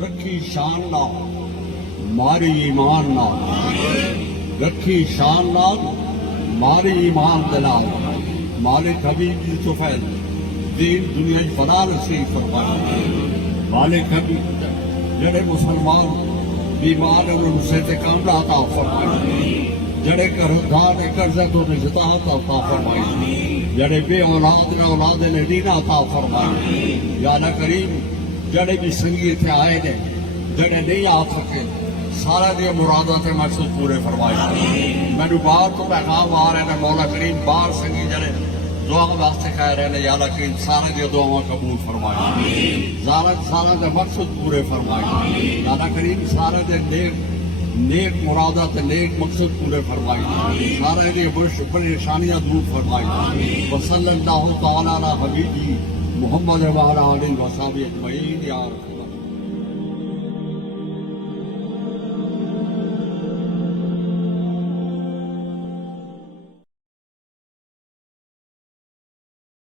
رکھی شان نال ماری ایمان نال رکھی شان نال ماری ایمان دلال مالک حبیب دی توفیل دین دنیا فنا نصیب فرمائے مالک حبیب جڑے مسلمان بیمار انہوں صحت کاملہ عطا فرمائے جڑے قرضدار قرضہ تو نجات عطا فرمائے جڑے بے اولاد نے اولاد دین عطا فرمائے یا اللہ کریم جڑے بھی سنگی تھے آئے نے جڑے نہیں آ سکے سارا دیا مرادات مقصود پورے فرمائے میں باہر تو پیغام آ رہے ہیں مولا کریم باہر سنگی جڑے دعا واسطے کہہ رہے ہیں یا اللہ کریم سارے دیا دعا قبول فرمائے سارا دے مقصود پورے فرمائے یا اللہ کریم سارے دے نیک مرادات نیک مقصد پورے فرمائے سارے دے پریشانیاں دور فرمائے وصلی اللہ تعالی علی حبیبی محمد وعلی آلہ وصحبہ اجمعین یا رسول اللہ